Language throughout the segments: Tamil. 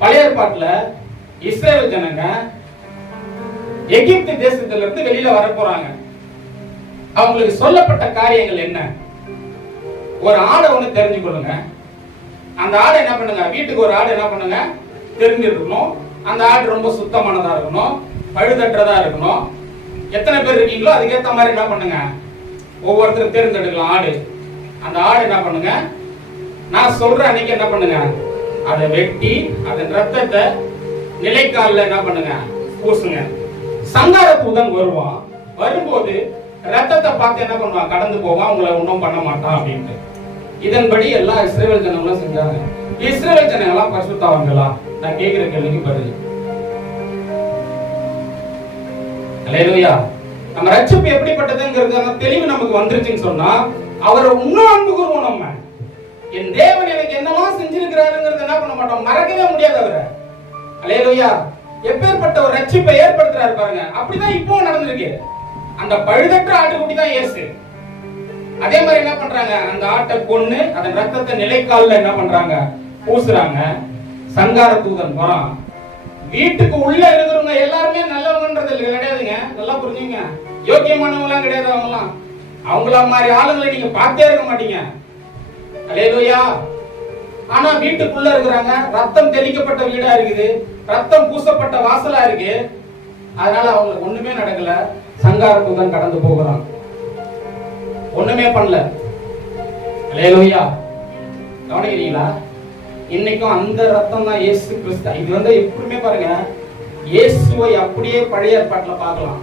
பழைய ஏற்பாட்டுல இஸ்ரேல் ஜனங்க எகிப்து தேசத்துல இருந்து வெளியில வர போறாங்க. அவங்களுக்கு சொல்லப்பட்ட காரியங்கள் என்ன? ஒரு ஆடை ஒண்ணு தெரிஞ்சு கொள்ளுங்க. அந்த ஆடை என்ன பண்ணுங்க, வீட்டுக்கு ஒரு ஆடு என்ன பண்ணுங்க தெரிஞ்சிருக்கணும். அந்த ஆடு ரொம்ப சுத்தமானதா இருக்கணும், பழுதற்றதா இருக்கணும். எத்தனை பேர் இருக்கீங்களோ அதுக்கேற்ற மாதிரி என்ன பண்ணுங்க, ஒவ்வொருத்தரும் தேர்ந்தெடுக்கலாம் ஆடு. அந்த ஆடு என்ன பண்ணுங்க, நான் சொல்ற அன்னைக்கு என்ன பண்ணுங்க, அதை வெட்டி அதன் ரத்தத்தை நிலைக்காலில் என்ன பண்ணுங்க பூசுங்க. சங்கார தூதன் வருவான். வரும்போது ரத்தத்தை பார்த்து என்ன பண்ணுவான், கடந்து போவான், உங்களை ஒன்றும் பண்ண மாட்டான் அப்படின்ட்டு. இதன்படி எல்லா இஸ்ரவேல் ஜனங்களும் செஞ்சாங்க. இஸ்ரவேல் ஜனங்களா பரிசுத்தவான்களா? நான் கேட்கிற கேள்விக்கு பதில். அல்லேலூயா. நம்ம ரட்சிப்பு எப்படிப்பட்டதுங்கிறது தெளிவு நமக்கு வந்துருச்சுன்னு சொன்னா அவரை இன்னும் அன்பு கூறுவோம். நம்ம என் தேவன் எனக்கு என்னெல்லாம் செஞ்சிருக்கிறாருங்கிறத என்ன பண்ண மாட்டோம், மறக்கவே முடியாது அவரை. அல்லேலூயா. எப்பேற்பட்ட ஒரு ரட்சிப்பை ஏற்படுத்துறாரு பாருங்க. அப்படிதான் இப்போ நடந்திருக்கு. அந்த பழுதற்ற ஆட்டுக்குட்டி தான் இயேசு. அதே மாதிரி என்ன பண்றாங்க, அந்த ஆட்டை கொன்னு அதன் ரத்தத்தை நிலைக்கால்ல என்ன பண்றாங்க பூசுறாங்க. சங்கார தூதன் போறான். வீட்டுக்கு உள்ள இருக்கிறவங்க எல்லாருமே நல்லவங்கன்றது கிடையாதுங்க. நல்லா புரிஞ்சுங்க. யோக்கியமானவங்களாம் கிடையாது. அவங்கள மாதிரி ஆளுங்களை நீங்க பார்த்தே இருக்க மாட்டீங்க. அல்லேலூயா. ஆனா வீட்டுக்குள்ள இருக்கிறாங்க. ரத்தம் தெளிக்கப்பட்ட வீடா இருக்குது, ரத்தம் பூசப்பட்ட வாசலா இருக்கு. அதனால அவங்களுக்கு ஒண்ணுமே நடக்கல. சங்கார தூதன் கடந்து போகிறான், ஒண்ணுமே பண்ணல. அல்லேலூயா. கவனிக்கிறீங்களா? இன்னைக்கும் அந்த ரத்தம் தான் இயேசு கிறிஸ்து. இது எப்பவுமே பாருங்க, இயேசுவை அப்படியே பழைய ஏற்பாட்டுல பார்க்கலாம்.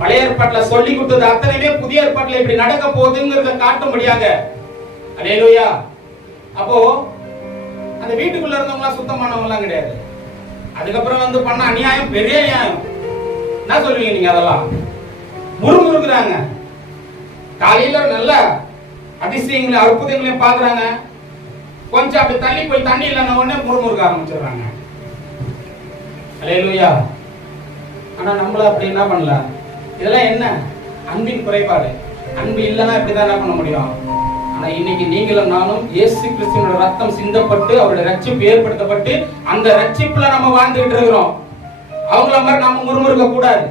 பழைய ஏற்பாட்டுல சொல்லி கொடுத்தது அத்தனையுமே புதிய ஏற்பாட்டுல இப்படி நடக்க போகுதுங்கிறத காட்டும்படியாக. அல்லேலூயா. அப்போ அந்த வீட்டுக்குள்ள இருந்தவங்க சுத்தமானவங்க எல்லாம் கிடையாது. அதுக்கப்புறம் பண்ண அநியாயம், பெரிய அநியாயம். என்ன சொல்லுவீங்க நீங்க? அதெல்லாம் முறுமுறுக்குறாங்க. காலையில நல்ல அதிசயங்களை அற்புதங்களையும் பாக்குறாங்க. கொஞ்சம் அப்படி தள்ளி போய் தண்ணி இல்லைன்ன உடனே முறுமுறுக்க ஆரம்பிச்சிடுறாங்க. அல்லேலூயா. ஆனா நம்மள அப்படி என்ன பண்ணல. இதெல்லாம் என்ன? அன்பின் குறைபாடு. அன்பு இல்லைன்னா இப்படிதான் என்ன பண்ண முடியும். ஆனா இன்னைக்கு நீங்களும் நானும் இயேசு கிறிஸ்துவினுடைய ரத்தம் சிந்தப்பட்டு அவருடைய ரட்சிப்பு ஏற்படுத்தப்பட்டு அந்த ரட்சிப்புல நம்ம வாழ்ந்துகிட்டு இருக்கிறோம். அவங்கள மாதிரி நாம முறுமுறுக்க கூடாது.